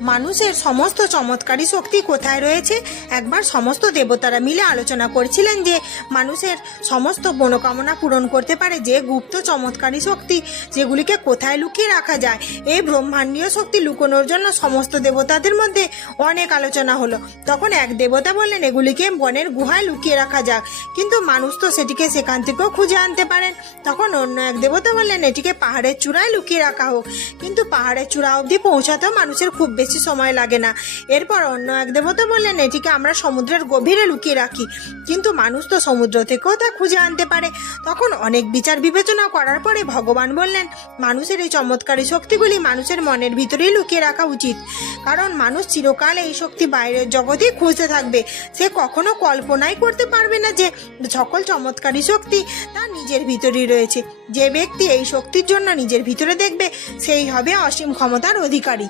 মানুষের সমস্ত চমৎকারী শক্তি কোথায় রয়েছে? একবার সমস্ত দেবতারা মিলে আলোচনা করছিলেন যে মানুষের সমস্ত মনোকামনা পূরণ করতে পারে যে গুপ্ত চমৎকারী শক্তি, যেগুলিকে কোথায় লুকিয়ে রাখা যায়। এই ব্রহ্মাণ্ডীয় শক্তি লুকোনোর জন্য সমস্ত দেবতাদের মধ্যে অনেক আলোচনা হলো। তখন এক দেবতা বললেন এগুলিকে বনের গুহায় লুকিয়ে রাখা যাক, কিন্তু মানুষ তো সেটিকে সেখান থেকেও খুঁজে আনতে পারেন। তখন অন্য এক দেবতা বললেন এটিকে পাহাড়ের চূড়ায় লুকিয়ে রাখা হোক, কিন্তু পাহাড়ের চূড়া অবধি পৌঁছাতেও মানুষের খুব বেশি সময় লাগে না। এরপর অন্য এক দেবতা বললেন এটিকে আমরা সমুদ্রের গভীরে লুকিয়ে রাখি, কিন্তু মানুষ তো সমুদ্র থেকেও তা খুঁজে আনতে পারে। তখন অনেক বিচার বিবেচনা করার পরে ভগবান বললেন মানুষের এই চমৎকারী শক্তিগুলি মানুষের মনের ভিতরেই লুকিয়ে রাখা উচিত, কারণ মানুষ চিরকাল এই শক্তি বাইরের জগতেই খুঁজতে থাকবে। সে কখনো কল্পনাই করতে পারবে না যে সকল চমৎকারী শক্তি তার নিজের ভিতরেই রয়েছে। যে ব্যক্তি এই শক্তির জন্য নিজের ভিতরে দেখবে সেই হবে অসীম ক্ষমতার অধিকারী।